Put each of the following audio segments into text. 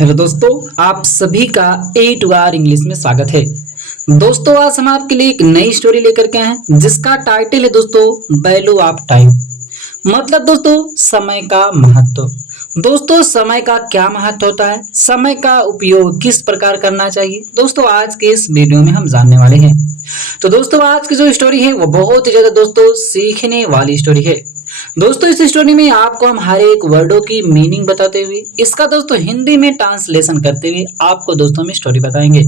Hello दोस्तों, आप सभी का ए टू आर इंग्लिश में स्वागत है। दोस्तों, आज हम आपके लिए एक नई स्टोरी लेकर के आए हैं जिसका टाइटल है दोस्तों वैल्यू ऑफ टाइम। मतलब दोस्तों समय का महत्व। दोस्तों, समय का क्या महत्व होता है, समय का उपयोग किस प्रकार करना चाहिए, दोस्तों आज के इस वीडियो में हम जानने वाले हैं। तो दोस्तों, आज की जो स्टोरी है वो बहुत ही ज्यादा दोस्तों सीखने वाली स्टोरी है। दोस्तों, इस स्टोरी में आपको हम हर एक वर्डों की मीनिंग बताते हुए इसका दोस्तों हिंदी में ट्रांसलेशन करते हुए आपको दोस्तों हम स्टोरी बताएंगे।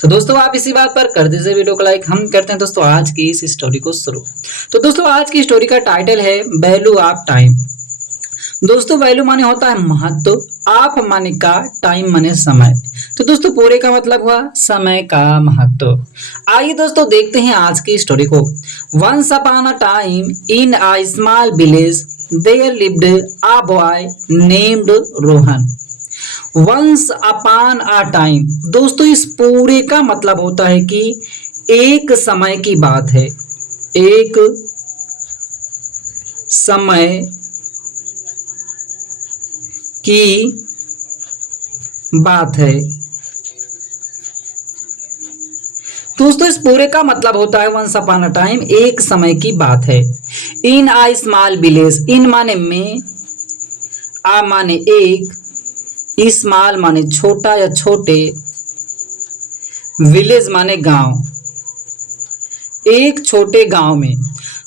तो दोस्तों, आप इसी बात पर कर दीजिए वीडियो को लाइक। हम करते हैं दोस्तों आज की इस स्टोरी को शुरू। तो दोस्तों, आज की स्टोरी का टाइटल है वैल्यू ऑफ टाइम। दोस्तों, वैल्यू माने होता है महत्व, आप माने का, टाइम माने समय। तो दोस्तों, पूरे का मतलब हुआ समय का महत्व। आइए दोस्तों देखते हैं आज की स्टोरी को। Once upon a time in a small village there lived a boy named Rohan. Once upon a time, दोस्तों इस पूरे का मतलब होता है कि एक समय की बात है, एक समय की बात है। दोस्तों, इस पूरे का मतलब होता है वंस अपॉन अ टाइम, एक समय की बात है। इन आ स्मॉल विलेज, इन माने में, आ माने एक, स्मॉल माने छोटा या छोटे, विलेज माने गांव, एक छोटे गांव में।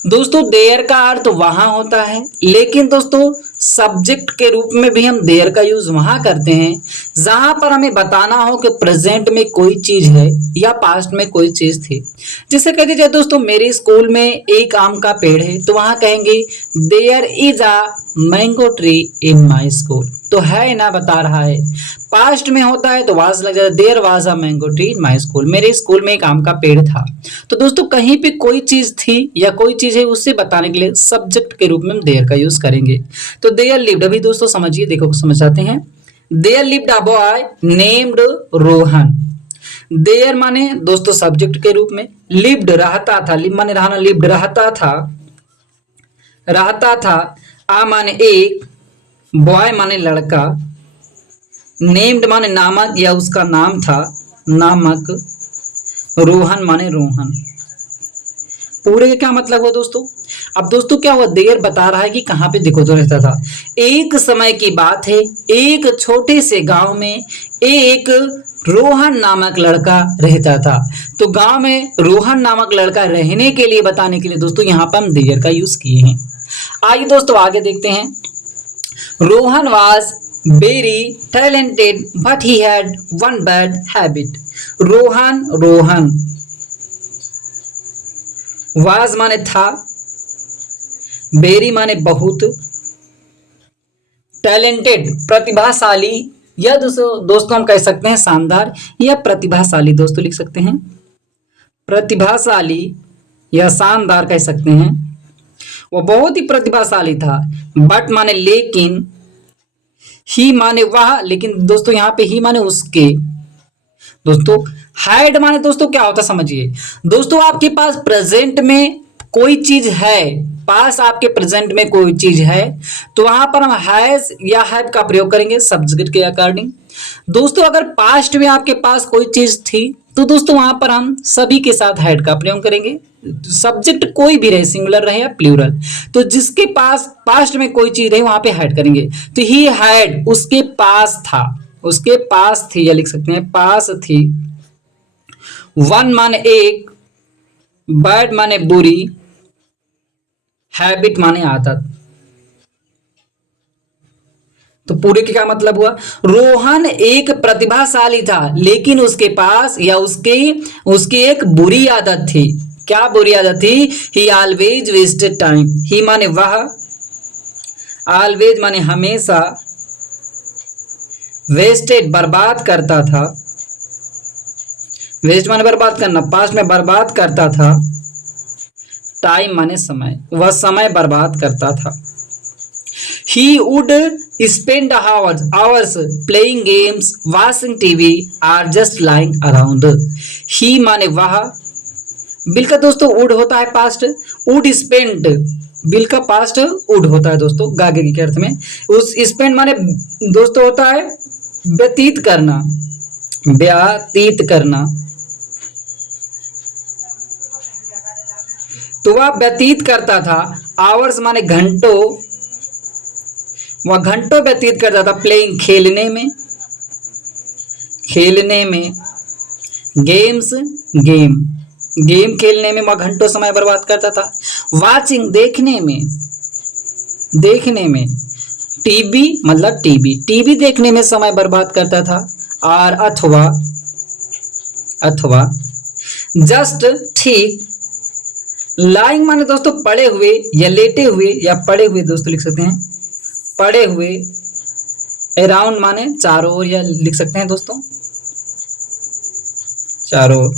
दोस्तों, देयर का अर्थ वहां होता है, लेकिन दोस्तों सब्जेक्ट के रूप में भी हम देयर का यूज वहां करते हैं जहां पर हमें बताना हो कि प्रेजेंट में कोई चीज है या पास्ट में कोई चीज थी। जैसे कह दीजिए दोस्तों, मेरे स्कूल में एक आम का पेड़ है, तो वहां कहेंगे there is a mango tree in my school. तो है ना बता रहा है, पास्ट में होता है तो वाज लग जाता है, there was a mango tree in my school, मेरे स्कूल में एक आम का पेड़ था। तो दोस्तों, कहीं पे कोई चीज थी या कोई चीज है उससे बताने के लिए सब्जेक्ट के रूप में हम देयर का यूज करेंगे। तो देयर लिव्ड, अभी दोस्तों समझिए, देखो समझाते हैं। There lived a boy named Rohan. There माने दोस्तों सब्जेक्ट के रूप में, लिव्ड रहता था, लिव माने रहना, लिव्ड रहता था, रहता था। आ माने एक, बॉय माने लड़का, नेम्ड माने नामक या उसका नाम था, नामक, रोहन माने रोहन। पूरे का क्या मतलब हुआ दोस्तों? अब दोस्तों क्या हुआ, देयर बता रहा है कि कहां पे देखो तो रहता था। एक समय की बात है, एक छोटे से गांव में एक रोहन नामक लड़का रहता था। तो गांव में रोहन नामक लड़का रहने के लिए बताने के लिए दोस्तों यहां पर हम देयर का यूज किए हैं। आइए दोस्तों आगे देखते हैं। Rohan was very talented but he had one bad habit. Rohan was माने था, वेरी माने बहुत, टैलेंटेड प्रतिभाशाली, या दोस्तों हम कह सकते हैं शानदार या प्रतिभाशाली, दोस्तों लिख सकते हैं प्रतिभाशाली या शानदार कह सकते हैं। वो बहुत ही प्रतिभाशाली था। बट माने लेकिन, ही माने वह, लेकिन दोस्तों यहाँ पे ही माने उसके। दोस्तों हैड माने दोस्तों क्या होता है समझिए। दोस्तों आपके पास प्रेजेंट में कोई चीज है, पास आपके प्रेजेंट में कोई चीज है, तो वहां पर हम हैज या हैव का प्रयोग करेंगे सब्जेक्ट के अकॉर्डिंग। दोस्तों अगर पास्ट में आपके पास कोई चीज थी तो दोस्तों वहां पर हम सभी के साथ हैड का प्रयोग करेंगे, सब्जेक्ट कोई भी रहे, सिंगुलर रहे या प्लूरल। तो जिसके पास पास्ट में कोई चीज रहे वहां पे हैड करेंगे। तो ही हैड, उसके पास था, उसके पास थी, या लिख सकते हैं पास थी। वन माने एक, बैड माने बुरी, हैबिट माने आदत। तो पूरे के क्या मतलब हुआ, रोहन एक प्रतिभाशाली था लेकिन उसके पास या उसकी एक बुरी आदत थी। क्या बुरी आदत थी? He always wasted time. He माने वह, ऑलवेज माने हमेशा, वेस्टेड बर्बाद करता था, वेस्ट माने बर्बाद करना, पास्ट में बर्बाद करता था, टाइम माने समय, वह समय बर्बाद करता था। He would spend hours playing games, watching TV, or just lying around. He माने वह, बिल का दोस्तों वुड होता है पास्ट, वुड स्पेंड, बिल का पास्ट वुड होता है दोस्तों गागे के अर्थ में। उस स्पेंड माने दोस्तों होता है व्यतीत करना, व्यतीत करना। तो वह व्यतीत करता था, आवर्स माने घंटों, वह घंटों व्यतीत करता था प्लेइंग खेलने में, खेलने में, गेम्स गेम, गेम खेलने में वह घंटों समय बर्बाद करता था। वाचिंग देखने में, देखने में, टीवी मतलब टीवी, टीवी देखने में समय बर्बाद करता था। और अथवा, अथवा जस्ट ठीक, लाइंग माने दोस्तों पड़े हुए या लेटे हुए या पड़े हुए दोस्तों लिख सकते हैं, पड़े हुए। अराउंड माने चारों ओर या लिख सकते हैं दोस्तों चारों ओर।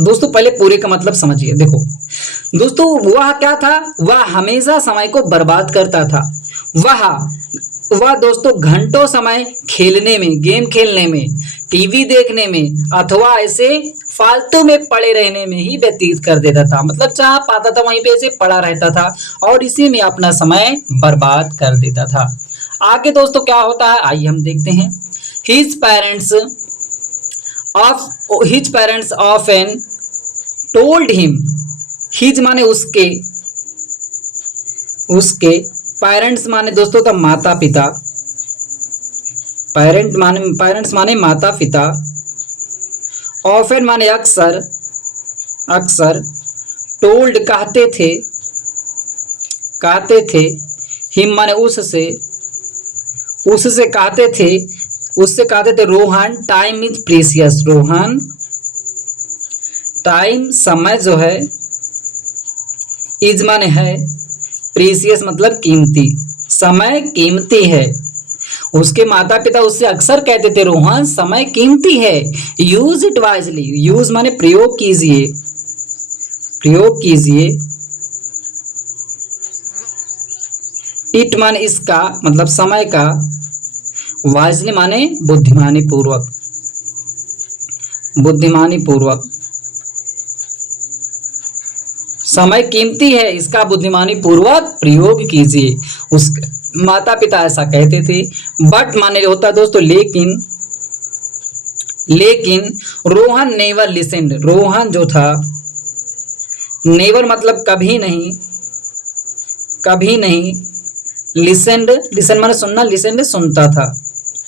दोस्तों पहले पूरे का मतलब समझिए। देखो दोस्तों वह क्या था, वह हमेशा समय को बर्बाद करता था। वह दोस्तों घंटों समय खेलने में, गेम खेलने में, टीवी देखने में अथवा ऐसे फालतू में पड़े रहने में ही व्यतीत कर देता था। मतलब जहाँ पाता था वहीं पे ऐसे पड़ा रहता था और इसी में अपना समय बर्बाद कर देता था। आगे दोस्तों क्या होता है आइए हम देखते हैं। His parents often told him, his माने उसके, उसके, पेरेंट्स माने दोस्तों का माता पिता, पेरेंट्स माने माता पिता, ऑफन माने अक्सर, अक्सर, टोल्ड कहते थे, कहते थे, हिम माने उससे, उससे कहते थे, उससे कहते थे Rohan time is precious, Rohan time समय जो है, इज माने है, प्रीसियस मतलब कीमती, समय कीमती है। उसके माता पिता उससे अक्सर कहते थे रोहन समय कीमती है। यूज इट वाइजली, यूज माने प्रयोग कीजिए, प्रयोग कीजिए। इट माने इसका मतलब समय का, वाइजली माने बुद्धिमानी पूर्वक, बुद्धिमानी पूर्वक। समय कीमती है, इसका बुद्धिमानी पूर्वक प्रयोग कीजिए। उस माता पिता ऐसा कहते थे। बट माने होता दोस्तों लेकिन, लेकिन रोहन नेवर लिसेंड, रोहन जो था, नेवर मतलब कभी नहीं, कभी नहीं, लिसेंड, लिसन माने सुनना, लिसेंड सुनता था,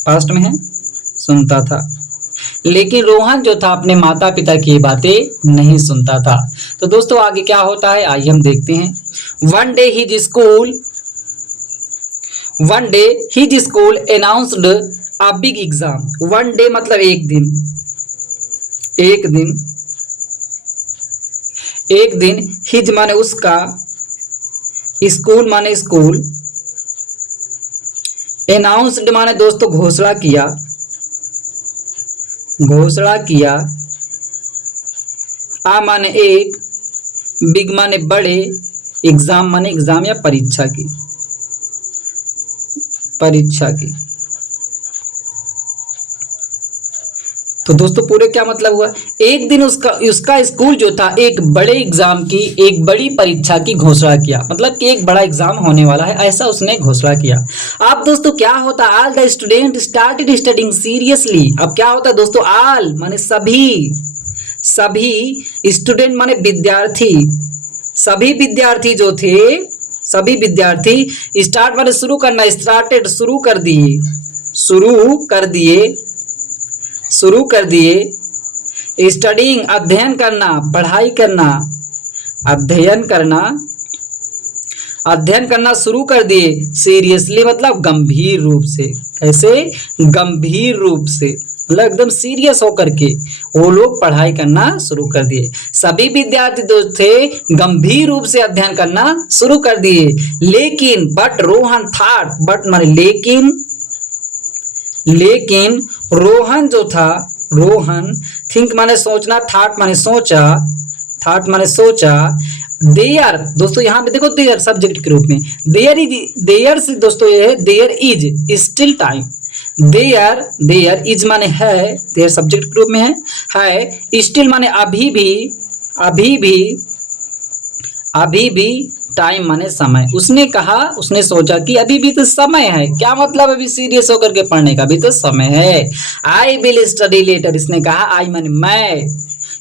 पास्ट में है, सुनता था। लेकिन रोहन जो था अपने माता पिता की बातें नहीं सुनता था। तो दोस्तों आगे क्या होता है आइए हम देखते हैं। One day his school, one day his school announced a big exam, one day मतलब एक दिन, एक दिन, एक दिन, हिज माने उसका, स्कूल माने स्कूल, अनाउंस्ड माने दोस्तों घोषणा किया, घोषणा किया, आ माने एक, बिग माने बड़े, एग्जाम माने एग्जाम या परीक्षा की, परीक्षा की। तो दोस्तों पूरे क्या मतलब हुआ, एक दिन उसका स्कूल जो था एक बड़े एग्जाम की, एक बड़ी परीक्षा की घोषणा किया, मतलब कि एक बड़ा एग्जाम होने वाला है ऐसा उसने घोषणा किया। अब दोस्तों क्या होता, all the student started studying seriously. अब क्या होता दोस्तों, ऑल माने सभी, सभी, स्टूडेंट माने विद्यार्थी, सभी विद्यार्थी जो थे, सभी विद्यार्थी, स्टार्ट माने शुरू करना, स्टार्टेड शुरू कर दिए, शुरू कर दिए, शुरू कर दिए, स्टडिंग अध्ययन करना, पढ़ाई करना, अध्ययन करना, अध्ययन करना शुरू कर दिए। सीरियसली मतलब गंभीर रूप से, कैसे, गंभीर रूप से, मतलब एकदम सीरियस होकर के वो लोग पढ़ाई करना शुरू कर दिए। सभी विद्यार्थी जो थे गंभीर रूप से अध्ययन करना शुरू कर दिए। लेकिन बट रोहन थॉट, बट माने लेकिन, लेकिन रोहन जो था, रोहन, थिंक माने सोचना, थॉट माने सोचा, थॉट माने सोचा, देयर दोस्तों यहाँ पे देखो देयर सब्जेक्ट के रूप में, देयर इज, देयर से दोस्तों ये है there is still time, there, there is माने है, देयर सब्जेक्ट के रूप में है, स्टिल माने अभी भी, अभी भी, अभी भी टाइम माने समय। उसने कहा, उसने सोचा कि अभी भी तो समय है। क्या मतलब अभी सीरियस होकर के पढ़ने का, अभी तो समय है। आई विल स्टडी लेटर, इसने कहा आई माने मैं।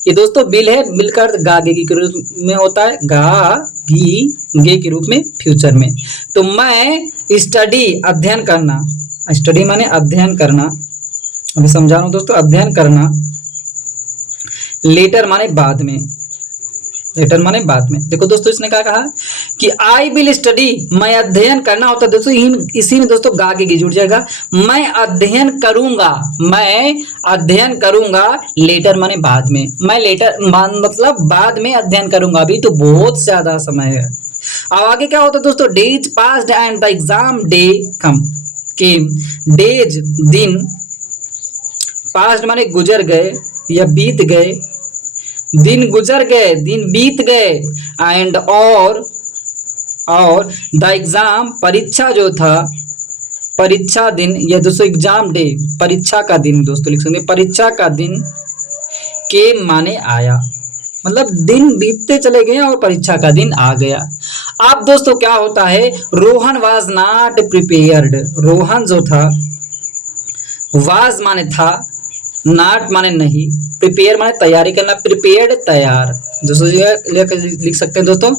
ये दोस्तों बिल है, बिल का अर्थ गा गे के रूप में होता है, गा गी गे के रूप में फ्यूचर में। तो मैं स्टडी अध्ययन करना, स्टडी माने अध्ययन करना, अभी समझा रहा हूं दोस्तों, अध्ययन करना, लेटर माने बाद में, लेटर माने बाद में। देखो दोस्तों इसने क्या कहा कि आई विल स्टडी, मैं अध्ययन करना होता है दोस्तों, इसी में दोस्तों गा के जुड़ जाएगा। मैं अध्ययन करूंगा, मैं अध्ययन करूंगा, लेटर माने बाद में। मैं लेटर मतलब बाद में अध्ययन करूंगा, अभी तो बहुत ज्यादा समय है। अब आगे क्या होता है दोस्तों, days passed and the exam day come came. Days दिन, पास्ट माने गुजर गए या बीत गए, दिन गुजर गए, दिन बीत गए, एंड और द एग्जाम परीक्षा जो था, परीक्षा दिन, या दोस्तों एग्जाम डे परीक्षा का दिन, दोस्तों लिख सकते परीक्षा का दिन, के माने आया, मतलब दिन बीतते चले गए और परीक्षा का दिन आ गया। अब दोस्तों क्या होता है, Rohan was not prepared, Rohan जो था, वाज माने था, नॉट माने नहीं, प्रिपेयर माने तैयारी करना, प्रिपेयर्ड तैयार, दोस्तों लिख सकते हैं दोस्तों।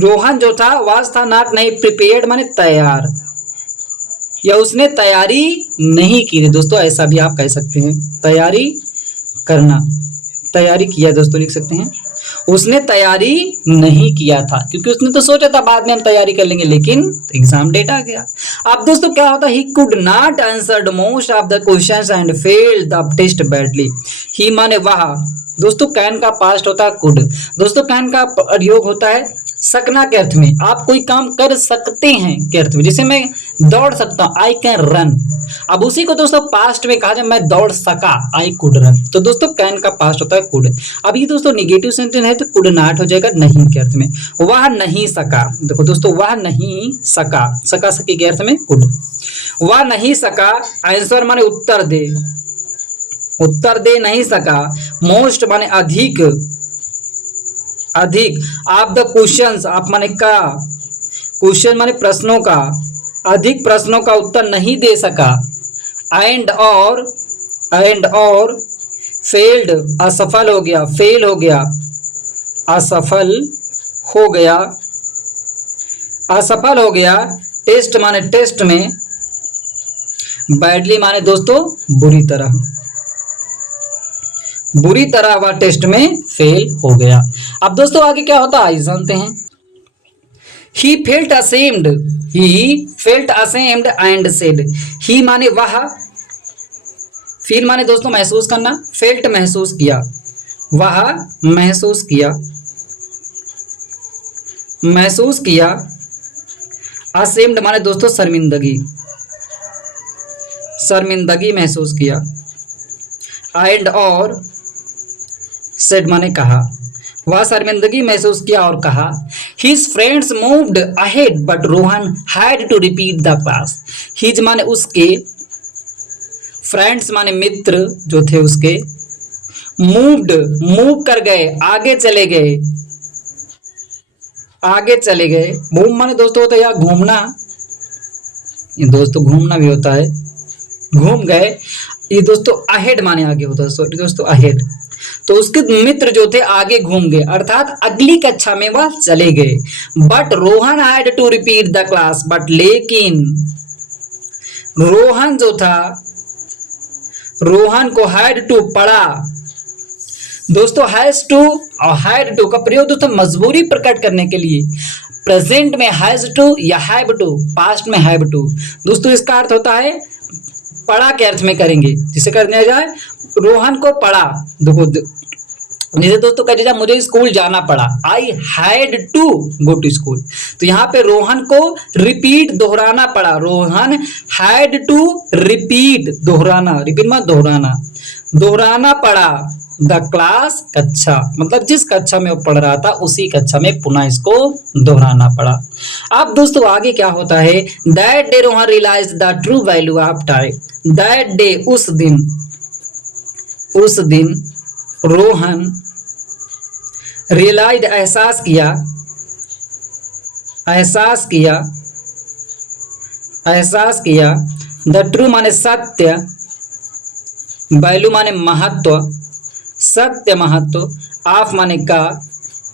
रोहन जो था, वाज था, नॉट नहीं, प्रिपेयर्ड माने तैयार, या उसने तैयारी नहीं की थी दोस्तों, ऐसा भी आप कह सकते हैं, तैयारी करना, तैयारी किया दोस्तों लिख सकते हैं। उसने तैयारी नहीं किया था, क्योंकि उसने तो सोचा था बाद में हम तैयारी कर लेंगे, लेकिन एग्जाम डेट आ गया। अब दोस्तों क्या होता है, he could not answered most of the questions and failed the test badly. He माने वह, दोस्तों कैन का पास्ट होता है कुड, दोस्तों कैन का प्रयोग होता है सकना के अर्थ में, आप कोई काम कर सकते हैं के अर्थ में, जैसे मैं दौड़ सकता हूं, आई कैन रन। अब उसी को दोस्तों पास्ट में कहा जाए, मैं दौड़ सका, आई कुड रन, तो दोस्तों कैन का पास्ट होता है कुड। अब ये दोस्तों निगेटिव सेंटेंस है तो कुड नॉट हो जाएगा नहीं के अर्थ में, वह नहीं सका, देखो दोस्तों वह नहीं सका, सका सकी के अर्थ में कुड, वह नहीं सका, आंसर माने उत्तर दे, उत्तर दे नहीं सका, मोस्ट माने अधिक, अधिक, आप द क्वेश्चंस, आप माने का, क्वेश्चन माने प्रश्नों का, अधिक प्रश्नों का उत्तर नहीं दे सका, एंड और फेल्ड असफल हो गया, फेल हो गया, असफल हो गया, असफल हो गया, टेस्ट माने टेस्ट में, बैडली माने दोस्तों बुरी तरह, बुरी तरह वह टेस्ट में फेल हो गया। अब दोस्तों आगे क्या होता है जानते हैं। He felt ashamed, he felt ashamed and said, he माने वह, फील माने दोस्तों महसूस करना, फेल्ट महसूस किया, वह महसूस किया, महसूस किया, ashamed माने दोस्तों शर्मिंदगी, शर्मिंदगी महसूस किया, एंड और सेड माने कहा, वह शर्मिंदगी महसूस किया और कहा। His friends moved ahead but Rohan had to repeat the class. His माने उसके, फ्रेंड्स माने मित्र जो थे उसके, मूव्ड मूव कर गए, आगे चले गए, आगे चले गए, मूव माने दोस्तों होता है या घूमना, ये दोस्तों घूमना भी होता है, घूम गए, ये दोस्तों अहेड माने आगे होता है, सॉरी दोस्तों अहेड, तो उसके मित्र जो थे आगे घूम गए, अर्थात अगली कक्षा में वह चले गए। But Rohan had to repeat the class, but लेकिन रोहन जो था, रोहन को हैड टू पढ़ा, दोस्तों हैज टू और हैड टू का प्रयोग दोस्तों मजबूरी प्रकट करने के लिए, प्रेजेंट में हैज टू या हैव टू, पास्ट में हैव टू, दोस्तों इसका अर्थ होता है पढ़ा के अर्थ में करेंगे, जिसे कर दिया जाए रोहन को पढ़ा, देखो जैसे दोस्तों कह दीजिए मुझे स्कूल जाना पड़ा, I had to go to school, तो यहाँ पे रोहन को रिपीट दोहराना पड़ा, रोहन हैड टू रिपीट दोहराना, रिपीट मतलब दोहराना, दोहराना पड़ा द क्लास कक्षा, मतलब जिस कक्षा में वो पढ़ रहा था उसी कक्षा में पुनः इसको दोहराना पड़ा। अब दोस्तों आगे क्या होता है, that day Rohan realize the true value of time, that day उस दिन, उस दिन रोहन रियलाइज एहसास किया, एहसास किया, एहसास किया। द ट्रू माने सत्य, वैल्यू माने महत्व, सत्य महत्व, ऑफ माने का,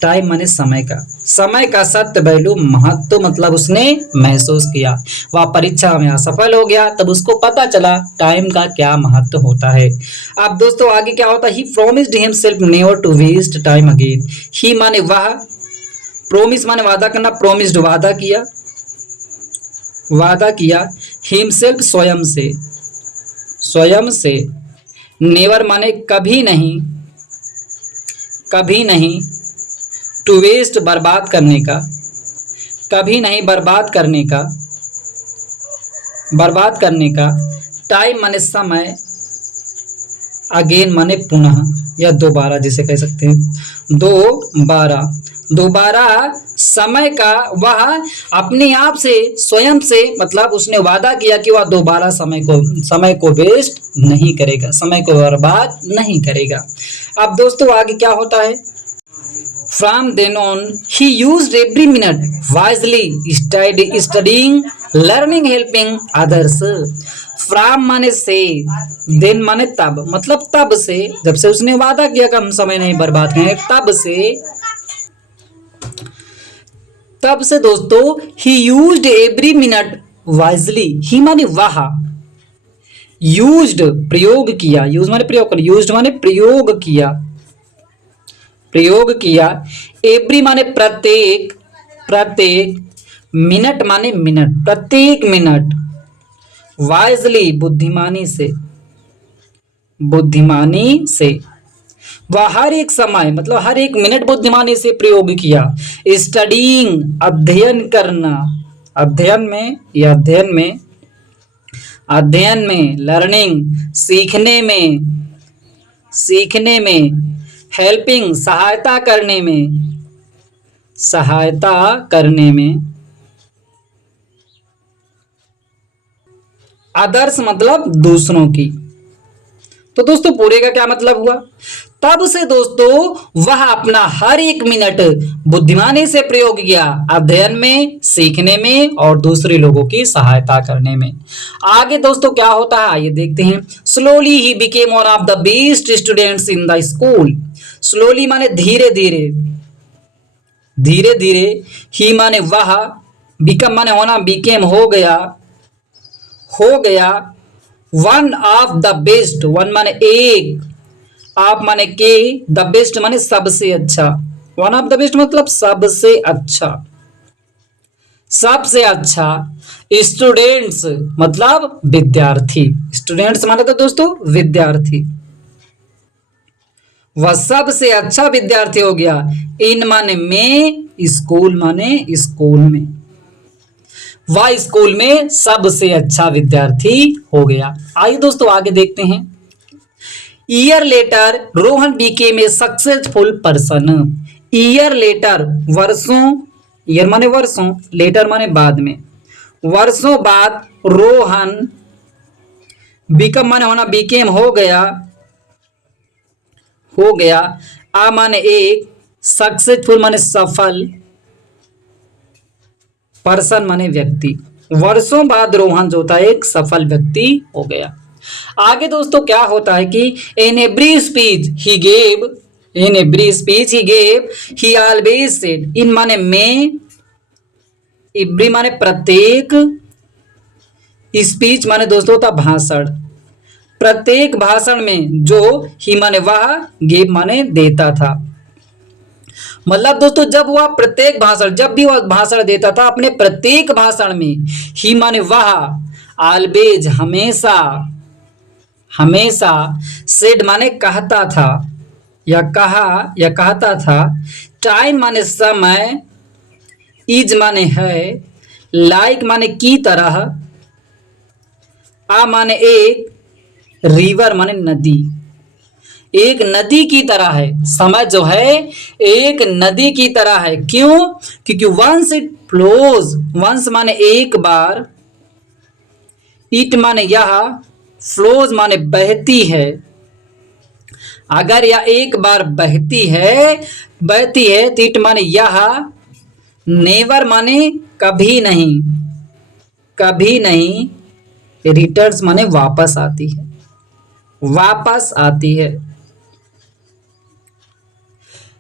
टाइम माने समय का, समय का सत्य वैल्यू महत्व मतलब उसने महसूस किया। वह परीक्षा में असफल हो गया तब उसको पता चला टाइम का क्या महत्व होता है। अब दोस्तों आगे क्या होता है, he promised himself never to waste time again. He माने वह, प्रोमिस माने वादा करना, प्रोमिस्ड वादा किया, वादा किया। हिमसेल्फ स्वयं से, स्वयं से। नेवर माने कभी नहीं, कभी नहीं। टू वेस्ट बर्बाद करने का, कभी नहीं बर्बाद करने का, बर्बाद करने का। टाइम माने समय, अगेन माने पुनः या दोबारा जिसे कह सकते हैं, दोबारा, दोबारा समय का। वह अपने आप से, स्वयं से मतलब उसने वादा किया कि वह दोबारा समय को वेस्ट नहीं करेगा, समय को बर्बाद नहीं करेगा। अब दोस्तों आगे क्या होता है, From then on, he used every minute wisely, studying, learning, helping others. From माने से, then माने तब, मतलब तब से, जब से उसने वादा किया कि हम समय नहीं बर्बाद करेंगे, तब से दोस्तों he used every minute wisely. he माने वह, used प्रयोग किया, यूज माने प्रयोग कर, used माने प्रयोग किया, प्रयोग किया। एवरी माने प्रत्येक, प्रत्येक। मिनट माने मिनट, प्रत्येक मिनट। वाइजली बुद्धिमानी से, बुद्धिमानी से। वह हर एक समय मतलब हर एक मिनट बुद्धिमानी से प्रयोग किया। स्टडीइंग अध्ययन करना, अध्ययन में या अध्ययन में, अध्ययन में। लर्निंग सीखने में, सीखने में। हेल्पिंग सहायता करने में, सहायता करने में। अदर्स मतलब दूसरों की। तो दोस्तों पूरे का क्या मतलब हुआ, तब से दोस्तों वह अपना हर एक मिनट बुद्धिमानी से प्रयोग किया, अध्ययन में, सीखने में और दूसरे लोगों की सहायता करने में। आगे दोस्तों क्या होता है आइए देखते हैं। Slowly he became one of the best students in the school. Slowly माने धीरे धीरे, धीरे धीरे। ही माने वह, बिकम माने होना, बिकेम हो गया, हो गया। One of the best, one माने एक, आप माने के, द बेस्ट माने सबसे अच्छा। वन ऑफ द बेस्ट मतलब सबसे अच्छा, सबसे अच्छा। स्टूडेंट्स मतलब विद्यार्थी, स्टूडेंट्स माने तो दोस्तों विद्यार्थी। वह सबसे अच्छा विद्यार्थी हो गया। इन माने में, स्कूल माने स्कूल में। वह स्कूल में सबसे अच्छा विद्यार्थी हो गया। आइए दोस्तों आगे देखते हैं। ईयर लेटर रोहन बीकेम ए सक्सेसफुल पर्सन। ईयर लेटर वर्षों, ईयर माने वर्षों, लेटर माने बाद में, वर्षों बाद। रोहन बीकम माने होना, बीकेम हो गया, हो गया। आ माने एक, सक्सेसफुल माने सफल, पर्सन माने व्यक्ति। वर्षों बाद रोहन जो होता है एक सफल व्यक्ति हो गया। आगे दोस्तों क्या होता है कि in every speech he gave, in every speech he gave, he always said. In माने में, एवरी माने प्रत्येक, स्पीच माने दोस्तों होता भाषण। प्रत्येक भाषण में जो, ही माने वह, गेव माने देता था। मतलब दोस्तों जब वह प्रत्येक भाषण, जब भी वह भाषण देता था अपने प्रत्येक भाषण में, ही माने वह, ऑलवेज हमेशा, हमेशा। सेड माने कहता था या कहा या कहता था। टाइम माने समय, इज माने है, लाइक माने की तरह, आ माने एक, रिवर माने नदी। एक नदी की तरह है, समय जो है एक नदी की तरह है। क्यों, क्योंकि वंस इट फ्लोज, वंस माने एक बार, इट माने यह, फ्लोज माने बहती है। अगर यह एक बार बहती है, बहती है तो इट माने यह, नेवर माने कभी नहीं, कभी नहीं। रिटर्न्स माने वापस आती है, वापस आती है।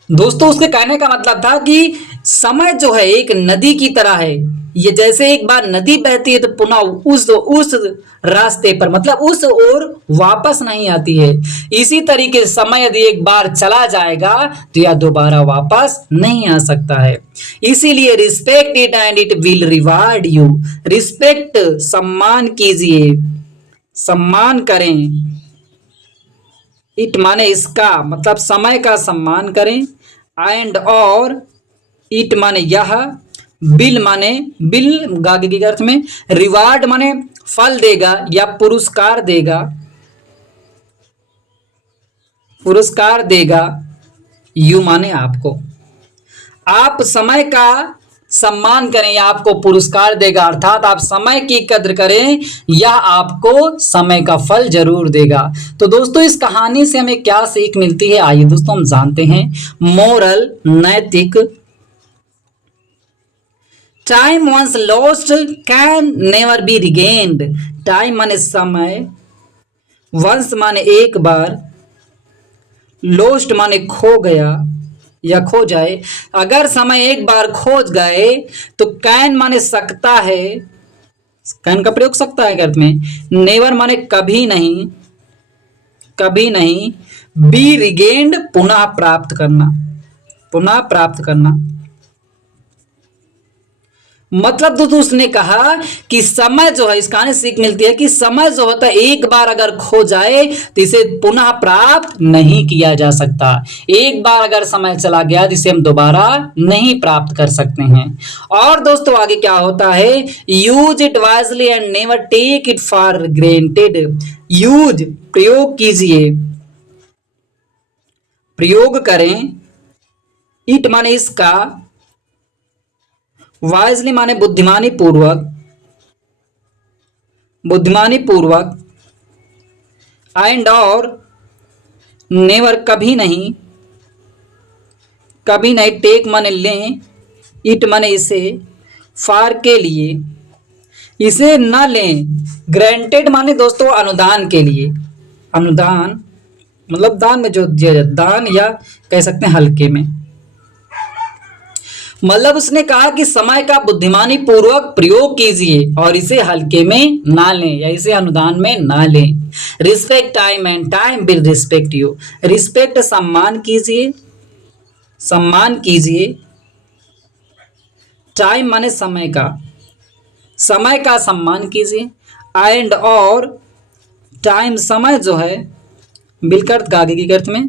दोस्तों उसके कहने का मतलब था कि समय जो है एक नदी की तरह है। ये जैसे एक बार नदी बहती है तो पुनः उस रास्ते पर मतलब उस ओर वापस नहीं आती है। इसी तरीके से समय यदि एक बार चला जाएगा तो यह दोबारा वापस नहीं आ सकता है। इसीलिए respect it and it will reward you. Respect सम्मान कीजिए, सम्मान करें। इट माने इसका मतलब समय का सम्मान करें। एंड और इट माने यह। बिल माने बिल गागे के अर्थ में। रिवार्ड माने फल देगा या पुरस्कार देगा, पुरस्कार देगा। यू माने आपको। आप समय का सम्मान करें या आपको पुरस्कार देगा, अर्थात आप समय की कद्र करें या आपको समय का फल जरूर देगा। तो दोस्तों इस कहानी से हमें क्या सीख मिलती है, आइए दोस्तों हम जानते हैं। मोरल नैतिक। Time once lost can never be regained. Time माने समय, वंस माने एक बार, लॉस्ट माने खो गया या खो जाए। अगर समय एक बार खोज गए तो कैन माने सकता है, कैन का प्रयोग सकता है अर्थ में। नेवर माने कभी नहीं, कभी नहीं। बी रिगेन्ड पुनः प्राप्त करना, पुनः प्राप्त करना। मतलब दोस्तों उसने कहा कि समय जो है, इस कहानी से सीख मिलती है कि समय जो होता है एक बार अगर खो जाए तो इसे पुनः प्राप्त नहीं किया जा सकता। एक बार अगर समय चला गया तो इसे हम दोबारा नहीं प्राप्त कर सकते हैं। और दोस्तों आगे क्या होता है, use it wisely and never take it for granted. Use प्रयोग कीजिए, प्रयोग करें। इट माने इसका, वाइजली माने बुद्धिमानी पूर्वक, बुद्धिमानी पूर्वक। एंड और नेवर कभी नहीं, कभी नहीं। टेक माने लें, इट माने इसे, फार के लिए, इसे न लें। ग्रांटेड माने दोस्तों अनुदान के लिए, अनुदान मतलब दान में जो दिया जाता, दान या कह सकते हैं हल्के में। मतलब उसने कहा कि समय का बुद्धिमानी पूर्वक प्रयोग कीजिए और इसे हल्के में ना लें या इसे अनुदान में ना लें। Respect time and time will respect you. Respect सम्मान कीजिए, सम्मान कीजिए। टाइम माने समय का, समय का सम्मान कीजिए। एंड और टाइम समय जो है बिलकर गागे की अर्थ में।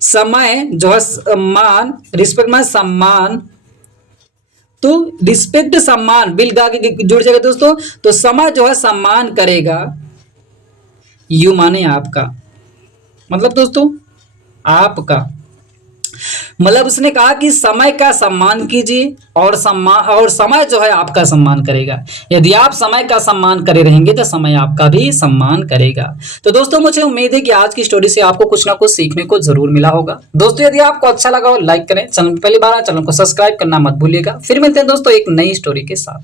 समय जो है सम्मान, रिस्पेक्ट में सम्मान, तो रिस्पेक्ट सम्मान बिल गा के जुड़ जाएगा दोस्तों। तो समय जो है सम्मान करेगा। यू माने आपका, मतलब दोस्तों आपका। मतलब उसने कहा कि समय का सम्मान कीजिए और सम्मान और समय जो है आपका सम्मान करेगा। यदि आप समय का सम्मान करे रहेंगे तो समय आपका भी सम्मान करेगा। तो दोस्तों मुझे उम्मीद है कि आज की स्टोरी से आपको कुछ ना कुछ सीखने को जरूर मिला होगा। दोस्तों यदि आपको अच्छा लगा हो लाइक करें, चैनल पहली बार चैनल को सब्सक्राइब करना मत भूलिएगा। फिर मिलते हैं दोस्तों एक नई स्टोरी के साथ।